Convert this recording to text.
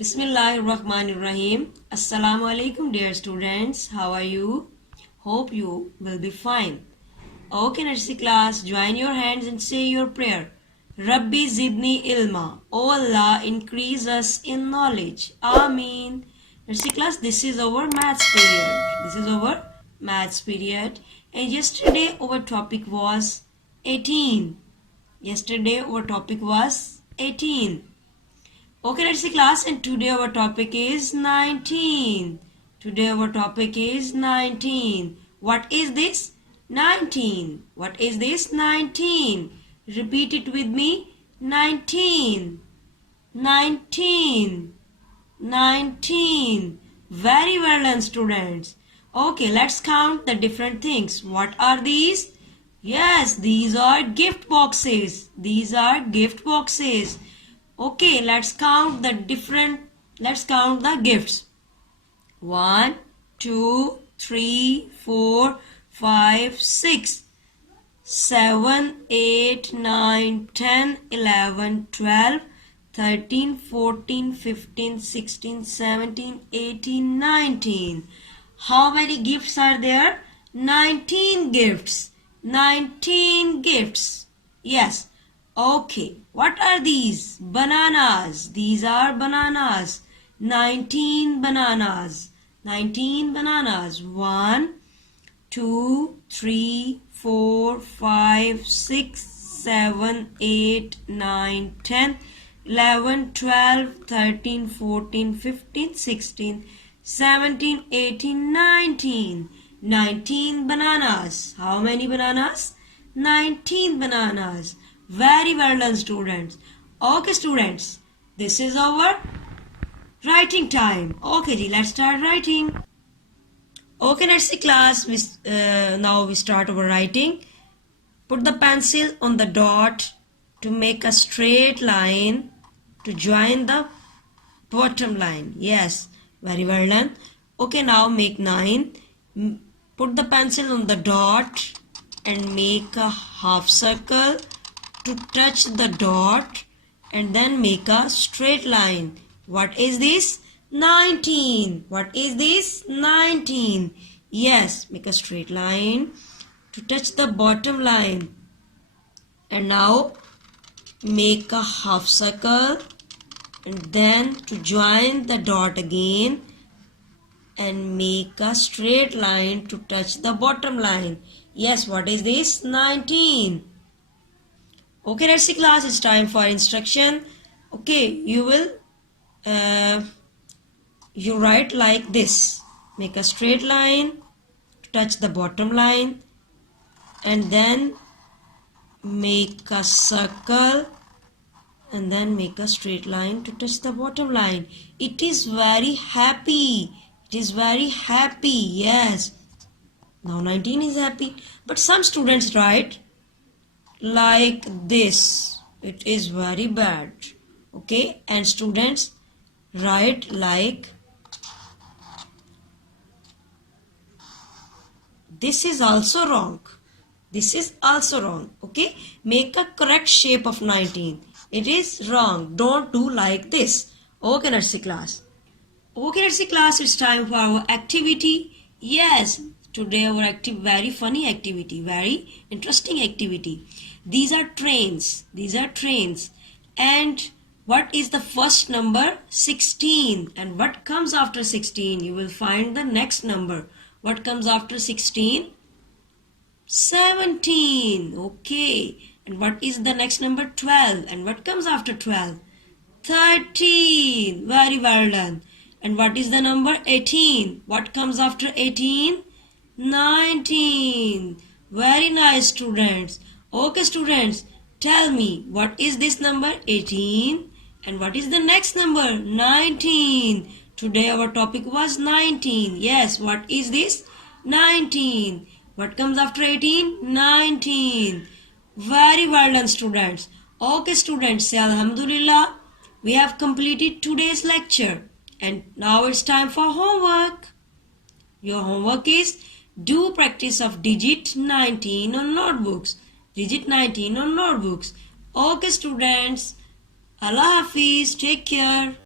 Bismillahirrahmanirrahim. Assalamu alaikum, dear students. How are you? Hope you will be fine. Okay, nursery class, join your hands and say your prayer. Rabbi zidni ilma. O Allah, increase us in knowledge. Ameen. Nursery class, this is our maths period. And yesterday our topic was 18. Okay, let's see class, and today our topic is 19. What is this? 19. What is this? 19. Repeat it with me. 19. 19. 19. Very well done, students. Okay, let's count the different things. What are these? Yes, these are gift boxes. Okay, let's count the gifts. 1, 2, 3, 4, 5, 6, 7, 8, 9, 10, 11, 12, 13, 14, 15, 16, 17, 18, 19. How many gifts are there? 19 gifts. 19 gifts. Yes. Okay. What are these? Bananas. These are bananas. 19 bananas. 19 bananas. 1, 2, 3, 4, 5, 6, 7, 8, 9, 10, 11, 12, 13, 14, 15, 16, 17, 18, 19. 19 bananas. How many bananas? 19 bananas. Very well done, students. Okay, students, this is our writing time. Okay, ji, let's start writing. Okay, let's see class. Now we start our writing. Put the pencil on the dot to make a straight line to join the bottom line. Yes, very well done. Okay, now make 9. Put the pencil on the dot and make a half circle to touch the dot and then make a straight line. What is this? 19. What is this? 19. Yes, make a straight line to touch the bottom line. And now make a half circle and then to join the dot again and make a straight line to touch the bottom line. Yes, what is this? 19. Okay, let's see class. It's time for instruction. Okay, you write like this. Make a straight line to touch the bottom line and then make a circle and then make a straight line to touch the bottom line. It is very happy. Yes. Now 19 is happy. But some students write like this. It is very bad. Okay, and students write like this is also wrong. Okay, make a correct shape of 19. It is wrong. Don't do like this. Okay, nursery class. It's time for our activity. Yes, today our very funny activity, very interesting activity. These are trains. And what is the first number? 16. And what comes after 16? You will find the next number. What comes after 16? 17. Okay. And what is the next number? 12. And what comes after 12? 13. Very well done. And what is the number? 18. What comes after 18? 19. Very nice, students. Okay, students, tell me, what is this number? 18. And what is the next number? 19. Today our topic was 19. Yes, what is this? 19. What comes after 18? 19. Very well done, students. Okay, students, say Alhamdulillah. We have completed today's lecture. And now it's time for homework. Your homework is do practice of digit 19 on notebooks. Okay, students. Allah Hafiz. Take care.